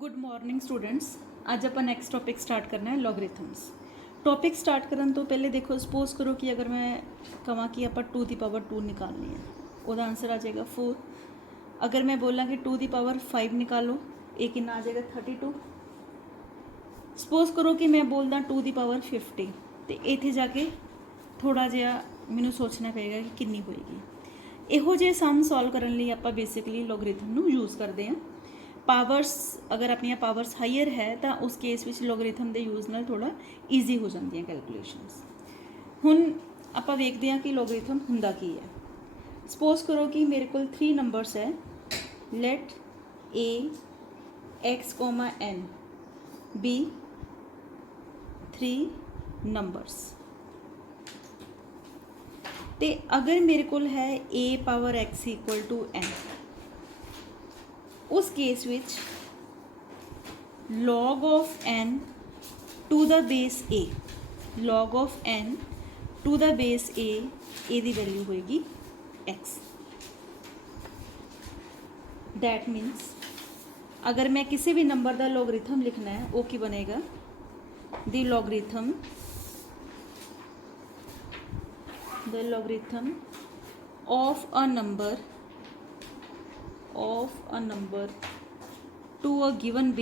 Good morning students. अज आप next topic start करना है लॉगरिथम्स। टॉपिक स्टार्ट करने तो पहले देखो, सपोज करो कि अगर मैं कहा कि आप 2 दी पावर 2 निकालनी है, वह आंसर आ जाएगा 4। अगर मैं बोला कि 2 दी पावर 5 निकालो, ये कितना आ जाएगा 32। सपोज करो कि मैं बोलदा 2 दी पावर 50, तो इत्थे जाके थोड़ा जिहा मैनू सोचना पेगा कि कितनी होएगी। इहो जे सम सॉल्व करने लिए आप बेसिकली लॉगरिथम नू यूज़ करते हैं। पावर्स अगर अपन पावर्स हाईयर है तो उस केस में लॉगरिथम के यूज़ नाल थोड़ा ईजी हो जाती कैलकुलेशनस। हुण आपां वेखदे हां कि लॉगरिथम हुंदा की है। सपोज करो कि मेरे को 3 नंबर्स है, let a x n be 3 numbers. तो अगर मेरे को है a power x equal to n, उस केस विच log of n to the base a, log of n to the base a, दी वैल्यू होएगी एक्स। दैट मीन्स अगर मैं किसी भी नंबर का लॉगरिथम लिखना है, वो की बनेगा the logarithm of a number to a given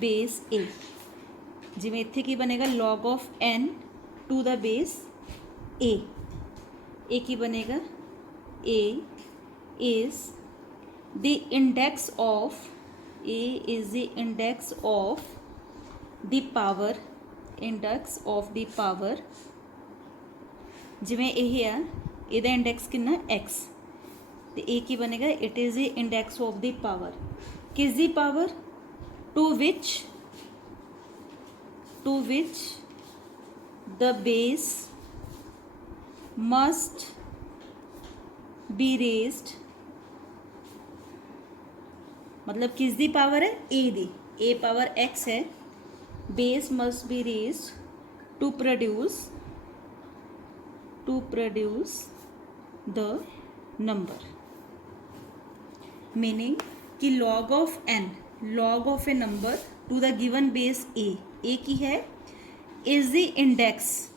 base a। जिवें इत्थे की बनेगा log of n to the base a। a की बनेगा a is the index of the power जिवें यह है इहदा इंडेक्स कितना x, तो ए की बनेगा it is the index of the power. किस दी power? To which the base must be raised, मतलब किस दी पावर है? ए दी। ए पावर एक्स है, base must be raised to produce the number. Meaning कि log of a number to the given base a की है is the index,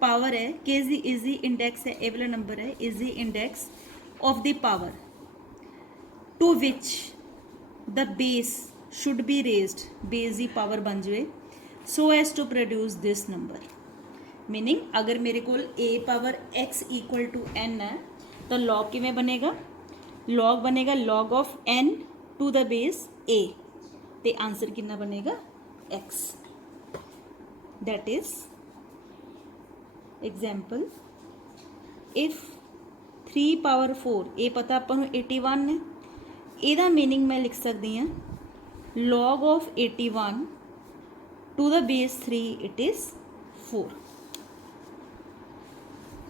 power है कि इज द इंडेक्स है, ए वाला नंबर है is the index of the power to which the base should be raised, base की power बन जाए so as to produce this number. Meaning अगर मेरे को a power x equal to n है तो लॉग किमें बनेगा? लॉग बनेगा log of n to the base a, तो आंसर कितना बनेगा x. That is example if 3 power 4, ये पता अपन 81 है, यदा मीनिंग मैं लिख सकती हाँ log of 81 to the base 3 it is 4।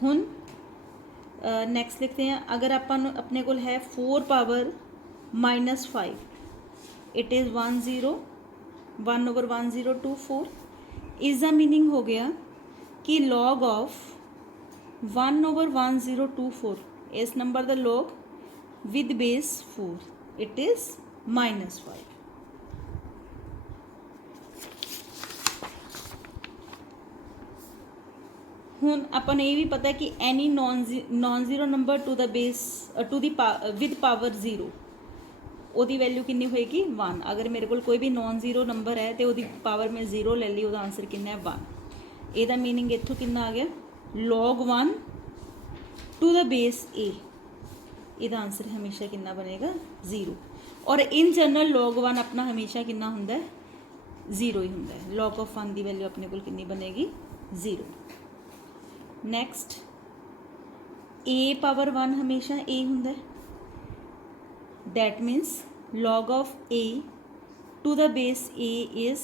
हुन नैक्सट लिखते हैं, अगर अपन अपने को है 4 पावर -5 इट इज़ 1/1024। इसका मीनिंग हो गया कि लॉग ऑफ 1/1024, इस नंबर का log with base 4 it is -5। हुन अपन ये भी पता है कि any non zero number to the base with power 0, ओदी वैल्यू कितनी होएगी 1। अगर मेरे को कोई भी नॉन जीरो नंबर है तो वो पावर में 0 ले ली, वह आंसर कितना है 1। यदा मीनिंग इत्थों कितना आ गया log 1 टू द बेस ए, यदा आंसर हमेशा कितना बनेगा 0। और इन जनरल log 1 अपना हमेशा कितना होंदा है 0 ही होंदा है। log ऑफ 1 की वैल्यू अपने को कितनी बनेगी 0। नैक्सट ए पावर 1 हमेशा ए होंदा है, that means log of a to the base a is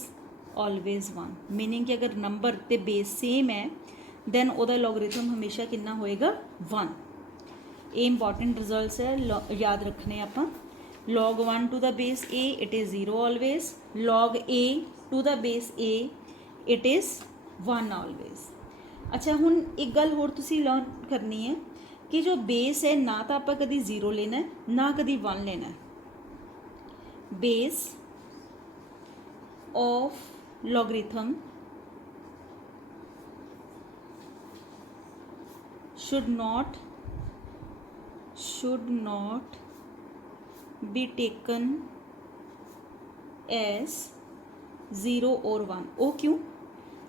always 1। Meaning कि अगर नंबर ते बेस सेम है दैन ओदा लॉगरिथम हमेशा कितना होएगा 1। ये इंपॉर्टेंट रिजल्ट्स है, याद रखने आपां। Log 1 to the base a it is 0 always, log a to the base a it is 1 always. अच्छा हुण एक गल होर तुसीं लर्न करनी है कि जो बेस है ना तो आप कभी 0 लेना है ना कभी 1 लेना है। base of logarithm should not be taken as 0 और 1। ਉਹ ਕਿਉਂ?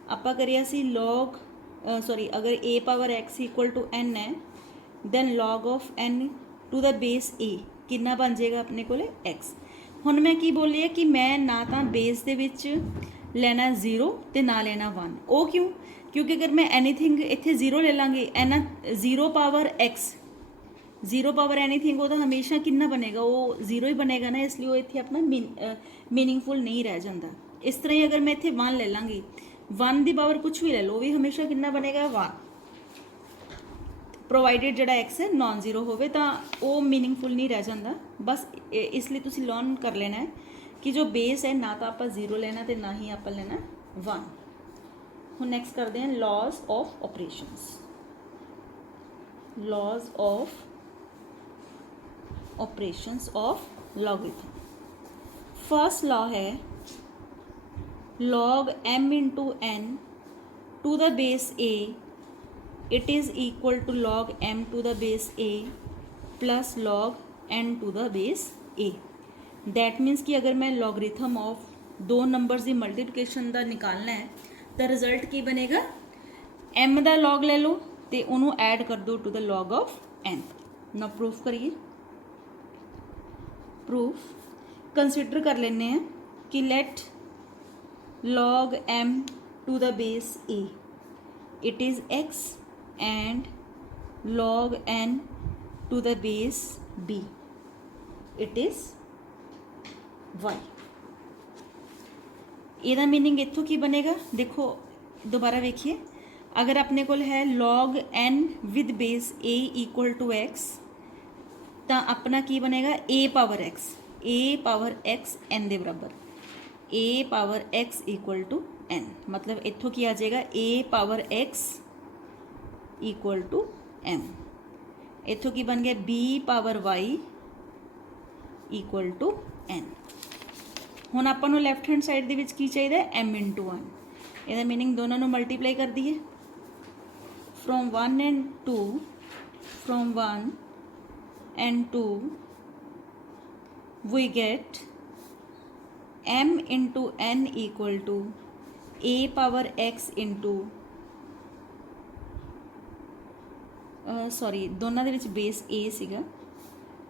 ਆਪਾਂ ਕਰਿਆ ਸੀ log अगर a power x equal to n है then log of n to the base a कितना बन जाएगा अपने को x। ਹੁਣ मैं की बोली है कि मैं ना तो बेस ਦੇ ਵਿੱਚ ਲੈਣਾ 0 ਤੇ ਨਾ ਲੈਣਾ 1। ਉਹ ਕਿਉਂ? क्योंकि अगर मैं एनीथिंग इत्थे 0 ले लाਂਗੇ एना 0 पावर x 0 पावर एनीथिंग वो तो हमेशा कितना बनेगा, वो 0 ही बनेगा ना, इसलिए वो इत्थे अपना मीनिंगफुल नहीं रह जाता। इस तरह ही अगर मैं इत्थे 1 ले लाਂਗੀ 1 ਦੀ पावर कुछ भी ले लो भी हमेशा कितना बनेगा 1, प्रोवाइडेड ਜਿਹੜਾ x है नॉन जीरो होवे तो वो मीनिंगफुल नहीं रह जाता। बस इसलिए तुसी लर्न कर लेना है कि जो बेस है ना तो आप 0 लेना तो ना ही आप लेना 1। हम नैक्सट करते हैं laws of operations. Laws of operations of logarithm. First law है log m into n to the base a it is equal to log m to the base a plus log n to the base a। That means कि अगर मैं logarithm of दो numbers की multiplication का निकालना है तो result की बनेगा m का लॉग ले लो तो उन्होंने ऐड कर दो to the log of n। ना प्रूफ करिए। प्रूफ कंसिडर कर लेने हैं कि let log m to the base a it is x and log n to the base b it is y। ਇਹਦਾ मीनिंग इत्थों की बनेगा, देखो दोबारा वेखिए। अगर अपने को है log n with base a equal to x तो अपना की बनेगा a पावर x n के बराबर a power x equal to n। मतलब इत्थों की आ जाएगा a power x equal to m। इत्थों की बन गया b power y equal to n। हुण आपां नूं लैफ्ट हैंड साइड दे विच की चाहिए m इंटू 1। इहदा मीनिंग दोनों नूं मल्टीप्लाई कर दिए from 1 and 2 from 1 and 2 we get m into n equal to a power x into sorry दोनों के विच बेस a सीगा,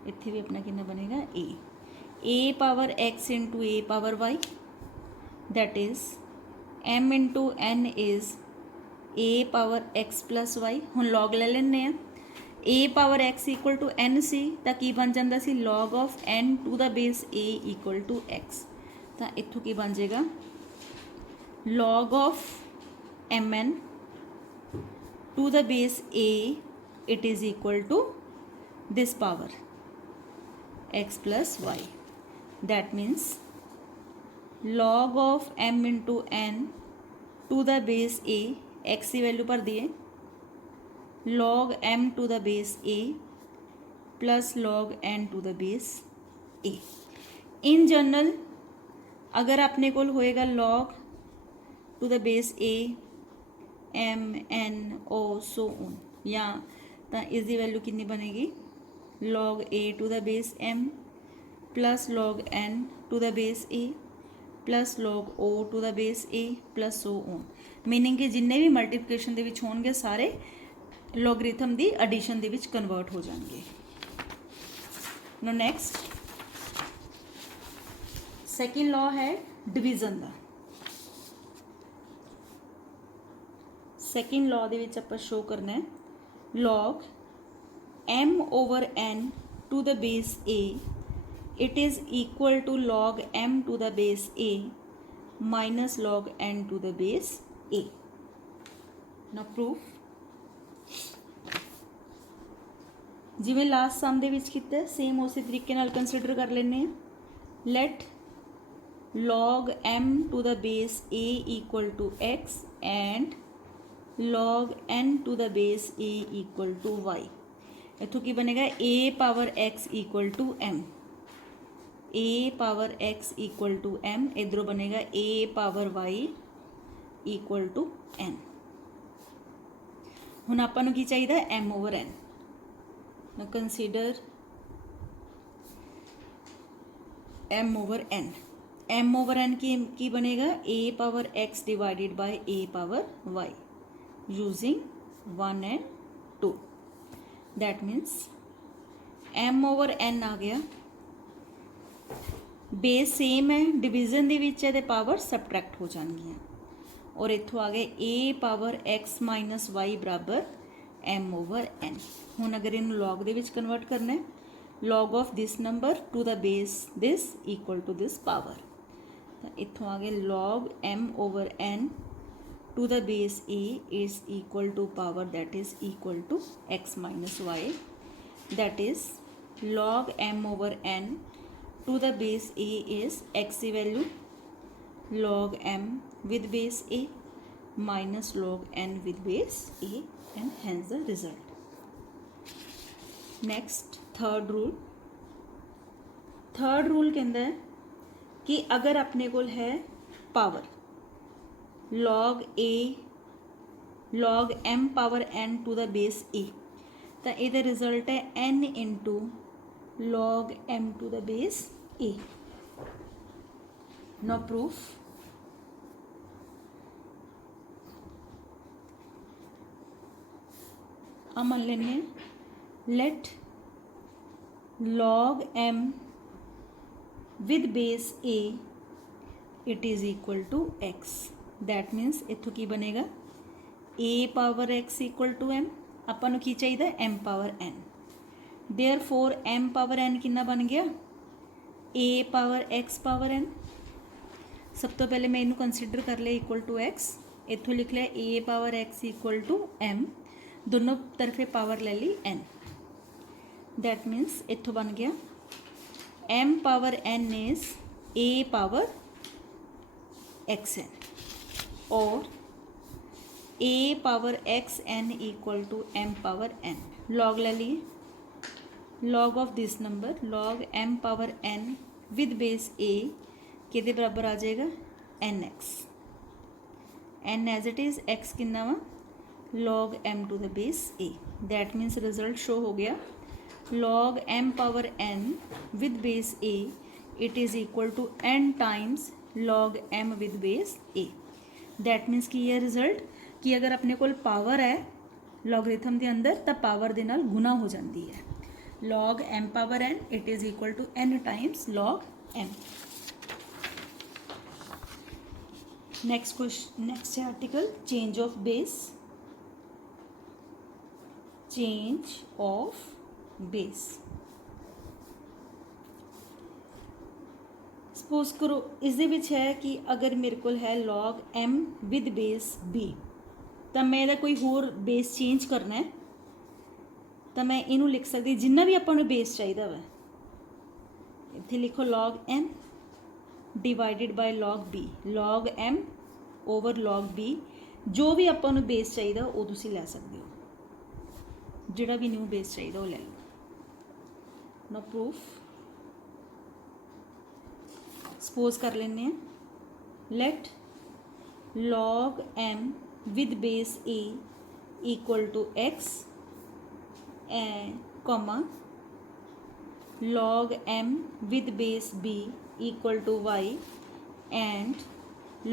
इत्थे भी अपना कितना बनेगा a power x into a power y that is m into n is a power x plus y। हुण log ले लेने हैं a power x equal to n सी तो की बन जाता सी log of n to the base a equal to x। तो इत्थों की बन जाएगा log of mn to the base a it is equal to this power x plus y। that means log of m into n to the base a x की value पर दिए log m to the base a plus log n to the base a। in general अगर अपने को होएगा log to the base a m n o so on या तो इसकी वैल्यू कितनी बनेगी log a to the base m plus log n to the base a plus log o to the base a plus so on। Meaning कि जिन्ने भी multiplication दे विच होणगे सारे लॉगरिथम दी एडिशन दे विच कन्वर्ट हो जाएंगे। नो नैक्सट सैकेंड लॉ है डिवीजन का। सैकेंड लॉ दे विच आपां शो करना है log m over n to the base a it is equal to log m to the base a minus log n to the base a। ना proof जिवें last sum दे विच कीता सेम उसी तरीके नाल कंसीडर कर लेने हैं। Let log m to the base a equal to x and log n to the base a equal to y। इत्थों की बनेगा a power x equal to m। A power x equal to m, इधरों बनेगा a power y equal to n. हुण आपां नूं की चाहिए m over n. Now consider m over n. M over n की बनेगा a power x divided by a power y using 1 and 2। That means m over n आ गया, base same है, डिवीजन दे विच इहदे पावर सबट्रैक्ट हो जाएंगियां और इत्थों आ गए a power x minus y बराबर एम ओवर एन। हुण अगर इनू लॉग दे विच कन्वर्ट करना है, log of this number to the base this equal to this power, तो इत्थों आ गए log m over n to the base a is equal to power that is equal to x minus y, that is log m over n to the base a is x की value log m with base a minus log n with base a and hence the result. Next third rule कहता है कि अगर अपने कोल है power log a log m power n to the base a, तो ये result है n into log m to the base a. Now proof. हम मान लेने हैं let log m with base a it is equal to x. That means इत्थों की बनेगा a power x equal to m, ਆਪਾਂ ਨੂੰ ਕੀ ਚਾਹੀਦਾ m power n। Therefore m power n कितना बन गया a power x power n। सब तो पहले मैं इनू कंसीडर कर लिया इक्वल टू x, इत्थों लिख लिया a power x equal to m, दोनों तरफे पावर ले ली n। दैट मीन्स इत्थों बन गया m power n is a power x n और a power x n equal to m power n। Log ले लिए, log of this number log m power n with base a किहदे बराबर आ जाएगा nx। n as it is x कितना वा log m to the base a। That means result show हो गया log m power n with base a it is equal to n times log m with base a। That means कि यह result कि अगर अपने coal power है logarithm के अंदर तो पावर दे नाल गुना हो जाती है। log m power n it is equal to n times log m। next question, next article, change of base, change of base। Suppose करो इस दे विच है कि अगर मेरे को है log m with base b, तो मैं इहदा कोई होर बेस चेंज करना है तो मैं इनू लिख सकती जिन्ना भी अपन बेस चाहिए वा, इत्थे लिखो log n divided by log b, log m over log b, जो भी अपन बेस चाहिए वो तुसी लै सकते हो, जिहड़ा भी न्यू बेस चाहिए वो ले लो। नो प्रूफ सपोज कर लेने हैं let log m with base a equal to x comma log m with base b equal to y and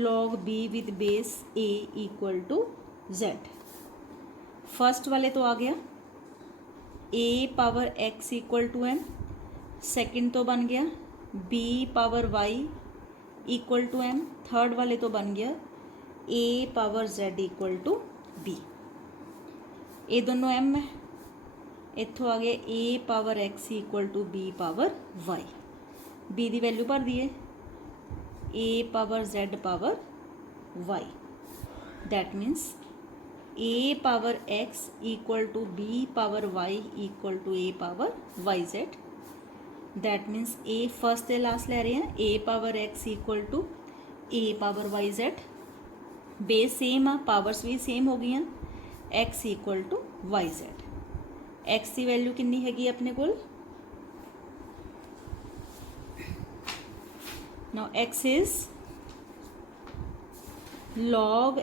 log b with base a equal to z। First वाले तो आ गया a power x equal to m, second तो बन गया b power y equal to m, third वाले तो बन गया a power z equal to b। ये दोनों m है, इत्थों आ गया a power x equal to b power y, b की वैल्यू भर दी है a power z power y। That means a power x equal to b power y equal to a power yz। That means a first से last ले रहे हैं a power x equal to a power yz, base same आ, powers भी same हो गई x equal to yz। x की value कितनी हैगी अपने कोल now x is log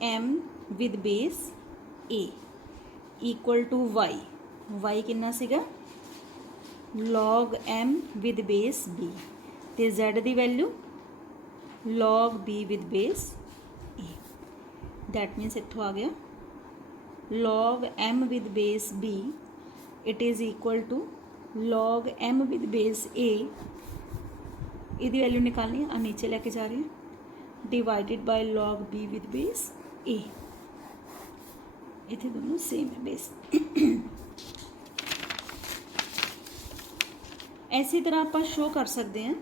m with base a equal to y किन्ना सीगा log m with base b ते z the value log b with base a that means इत्थों आ गया log m with base b it is equal to log m with base a इसकी value निकालनी है नीचे लेके जा रहे हैं divided by log b with base a इतने दोनों सेम है बेस इसी तरह आप शो कर सकते हैं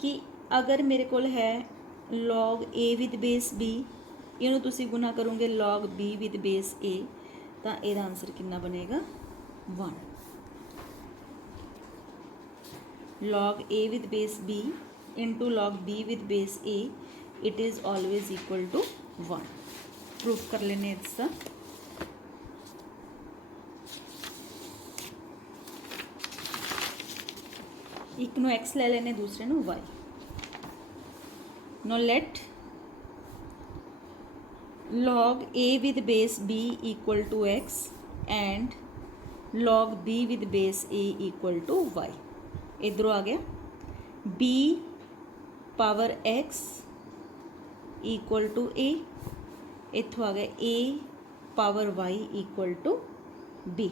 कि अगर मेरे को है log a with base b इनू तुसी गुना करोगे log b with base a तो यदा आंसर कितना बनेगा 1 log a with base b into log b with base a it is always equal to 1 proof कर लेने इसका एक नो x ले लेने दूसरे नो y नो let log a with base b equal to x and log b with base a equal to y इधरों आ गया b power x equal to a इथों आ गया a power y equal to b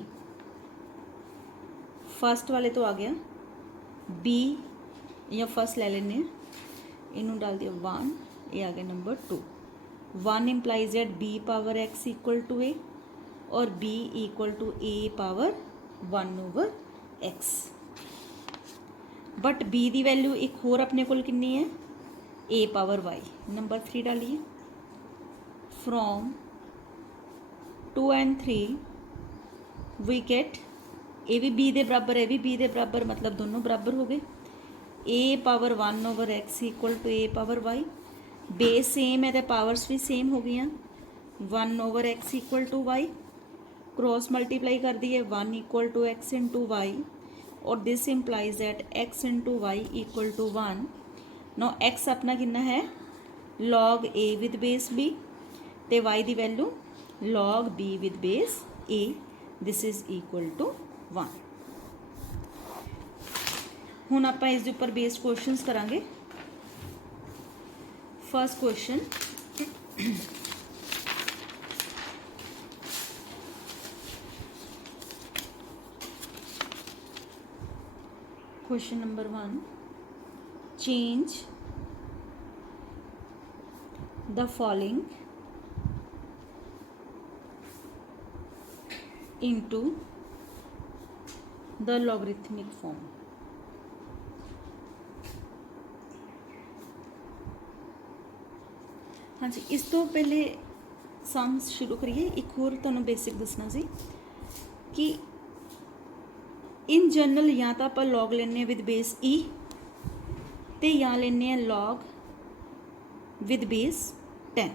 first वाले तो आ गया b या फर्स्ट ले लेने इनू डाल दिया 1 ये आ गया number 2 1 implies at b power x equal to a और b equal to a power 1 over x but b की वैल्यू एक होर अपने को कितनी है a पावर y नंबर 3 डालिए from 2 and 3 we get a भी b के बराबर है भी b के बराबर मतलब दोनों बराबर हो गए a power 1 over x equal to a power y base same है तो पावर्स भी सेम हो गई 1 over x equal to y cross multiply कर दिए 1 equal to x into y और this implies that x into y equal to 1 now x अपना कितना है log a with base b ते y की value log b with base a this is equal to 1 हुण आपां इस दे उपर बेस्ड क्वेश्चंस करांगे first question Question number 1 change the following into the logarithmic form हाँ जी इस तो पहले सम्स शुरू करिए एक होर तुहानूं बेसिक दसना सी कि इन जनरल या तो आप लॉग लेने विद बेस ई तो या लेने लॉग विद बेस 10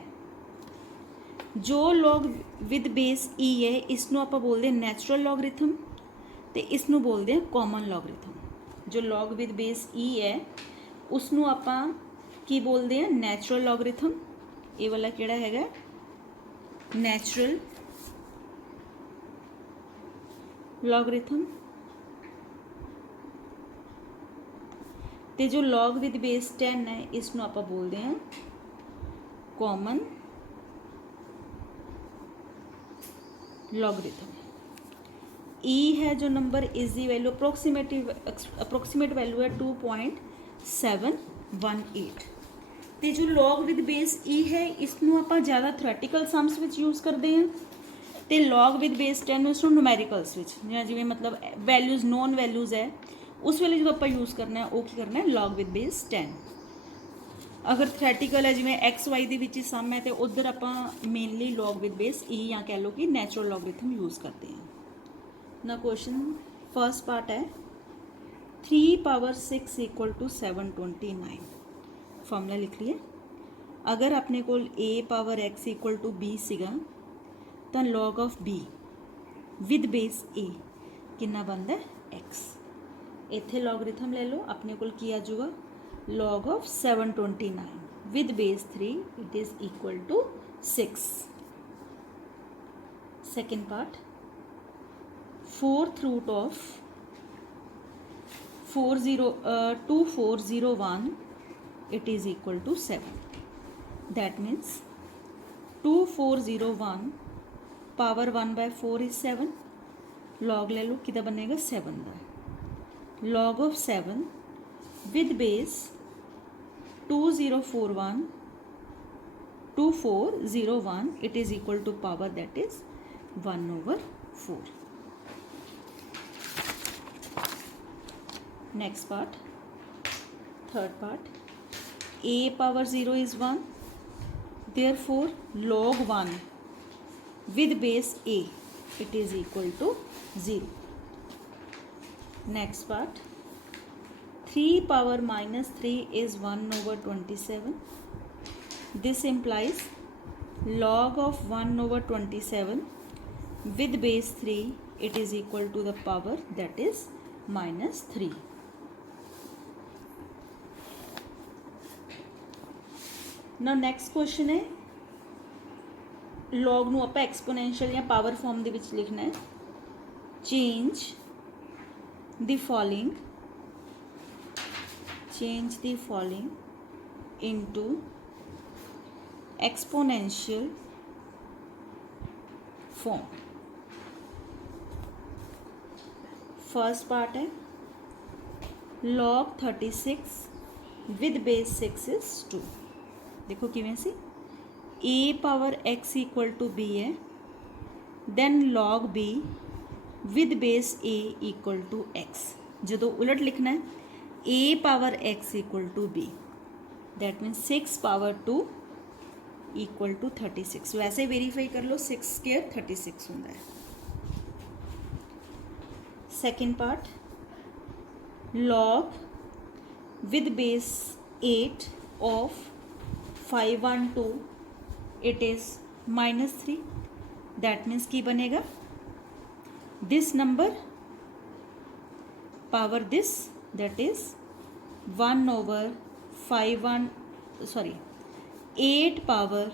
जो लॉग विद बेस ई है इसनों आप बोलते हैं नैचुरल लॉगरिथम तो इसनों बोलते हैं कॉमन लॉगरिथम जो लॉग विद बेस ई है उसनों आप की बोलते हैं नैचुरल लॉगरिथम ये वाला किहड़ा हैगा नैचुरल लॉगरिथम तो जो लॉग विद बेस 10 है इसनों आप बोलते हैं कॉमन लॉगरिथम ई है जो number is the value approximate value है 2.718 तो जो लॉग विद बेस ई है इसनों आप ज़्यादा थ्योरेटिकल सम्स विच यूज़ करते हैं तो लॉग विद बेस 10 इसनों न्यूमैरिकल्स विच जिवें मतलब वैल्यूज़ नॉन वैल्यूज़ है उस वेले जो आप यूज़ करना है वो की करना है लॉग विद बेस 10 अगर थ्योरेटिकल है जिवें एक्स वाई दे विच सम है तो उधर आप मेनली लॉग विद बेस ई या कह लो कि नैचुरल लॉगरिथम यूज़ करते हैं ना क्वेश्चन फर्स्ट पार्ट है 3 पावर 6 इक्वल टू 729 फॉर्मूला लिख लिए अगर अपने को a power x equal to b सीगा तो log of b with base a कितना बनता है x इत्थे लॉगरिथम ले लो अपने को की आ जाऊगा log of 729 with base 3 it is equal to 6. Second part, fourth root of 2401 it is equal to 7. That means 2401 power 1/4 is 7. Log ले लो कितना बनेगा 7 का. Log of 7 with base 2401 it is equal to power that is 1/4. Next part, third part, a power 0 is 1, therefore log 1 with base a it is equal to 0. Next part, 3 power minus 3 is 1/27. This implies log of 1/27 with base 3 it is equal to the power that is -3. ਨਾ next question ਹੈ log ਨੂੰ ਆਪਾਂ ਐਕਸਪੋਨੈਂਸ਼ੀਅਲ ਜਾਂ power farm ਦੇ ਵਿੱਚ ਲਿਖਣਾ ਹੈ. Change the following into exponential form. First part है log 36 with base 6 is 2. देखो किवें सी a power x equal to b है, then log b with base a equal to x. जो उलट लिखना है a power x equal to b, that means 6 power 2 equal to 36. वैसे वेरीफाई कर लो 6 स्क्वायर 36 होता है. Second part log with base 8 of 512 it is -3. That means की बनेगा this number power this, that is 8 power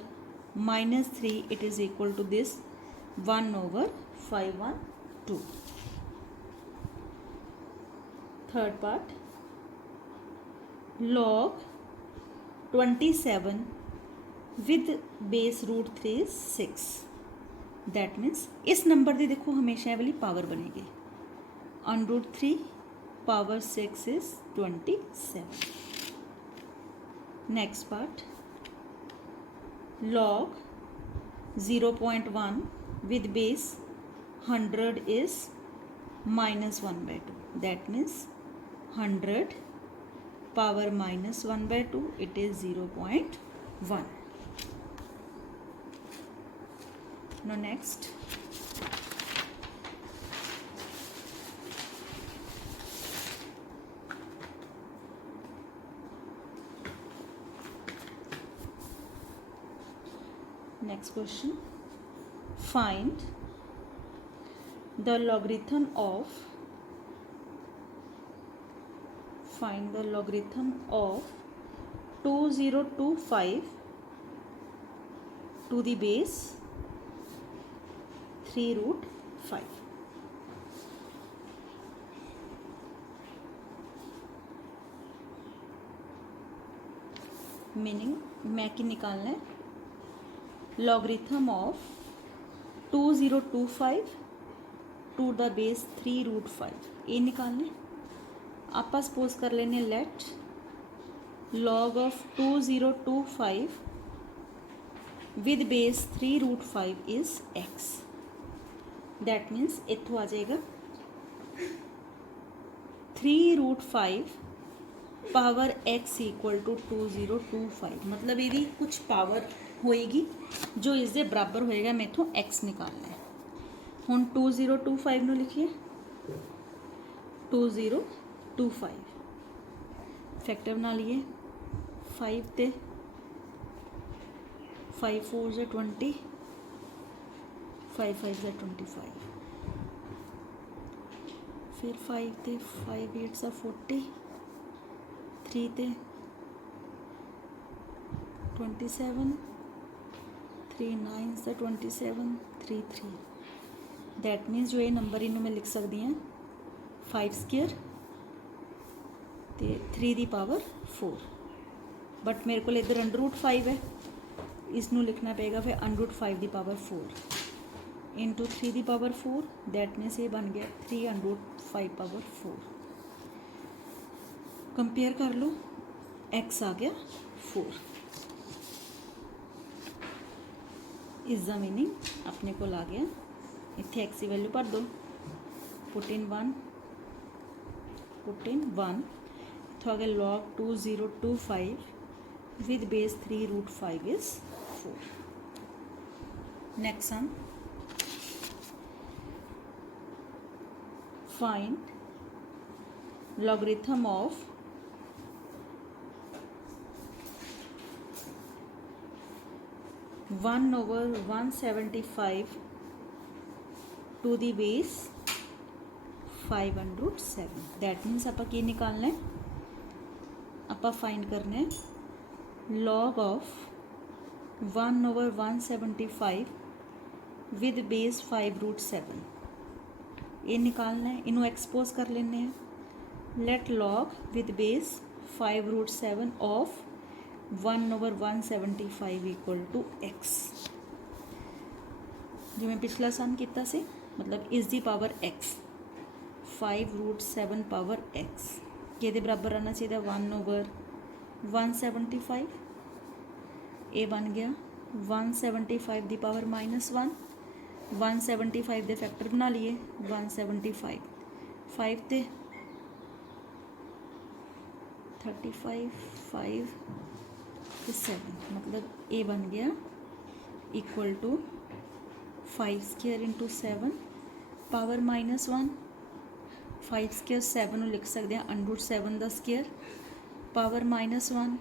-3 it is equal to this 1/512. Third part log 27 with base root 3 is 6. That means इस number की देखो हमेशा ये वाली power बनेगी. √3 power 6 is 27. Next part log 0.1 with base 100 is -1/2. That means 100 power -1/2 it is 0.1. Now next question, find the logarithm of 2025 to the base 3√5. Meaning मैं की निकालना है logarithm of 2025 to the base 3√5 ये निकालना है. आप सपोज कर लेने let log of 2025 with base 3√5 is x. That means इत्थों आ जाएगा 3√5 पावर x इक्वल टू 2025. मतलब यदि कुछ पावर होएगी जो इसके बराबर होएगा. मैं इत्थों x निकालना है. हुण 2025 नूं लिखिए 2025 फैक्टर बना लिए 5 ते 5 4 से 20 5 5 से 25 फिर 5 ते 5 8 से 40 3 ते 27, 3 9s ਦਾ 27, 3 3 दैट मीनस जो ये नंबर इनू मैं लिख सकती हाँ 5 स्क्वेयर तो 3 दी पावर 4 बट मेरे को इधर √5 है इसनू लिखना पेगा फिर √5 the power 4 into 3 the power 4 that मीनस ये बन गया 3/5 पावर 4 कंपेयर कर लो x आ गया 4 इसका मीनिंग अपने को आ गया इतने एक्स की वैल्यू भर दो पुट इन 1 इतों आ गया log 2025 with base 3√5 is 4 next sum find logarithm of 1/175 to the base 5/7 that means आप निकालना है आप फाइंड करना है log ऑफ 1/175 विद बेस 5√7 ये निकालना है इनू एक्सपोज कर लेने हैं let log with base 5√7 of 1/175 equal to x जिवें पिछला सम किया से मतलब इस the power x 5√7 power x कि बराबर आना चाहिए 1/175 ये बन गया 175 दी पावर -1 175 दे फैक्टर बना लिए 175 5 ते 35 5 7 मतलब ये बन गया equal to 5 square into 7 power -1 5 square 7 लिख सकते हैं √7 का square power -1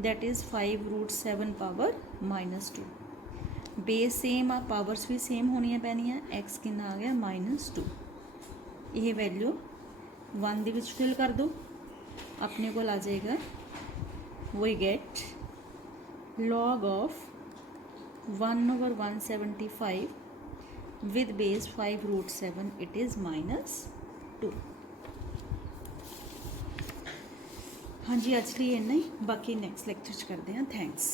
that is 5√7 power -2 base same आ पावर्स भी सेम होनी पैनियाँ एक्स कितना आ गया -2 यह वैल्यू 1 दे विच फिल कर दो अपने को आ जाएगा we get log of 1/175 with base 5√7 it is -2 हाँ जी आज लिए इन्ना ही बाकी नैक्सट लेक्चर करते हैं थैंक्स।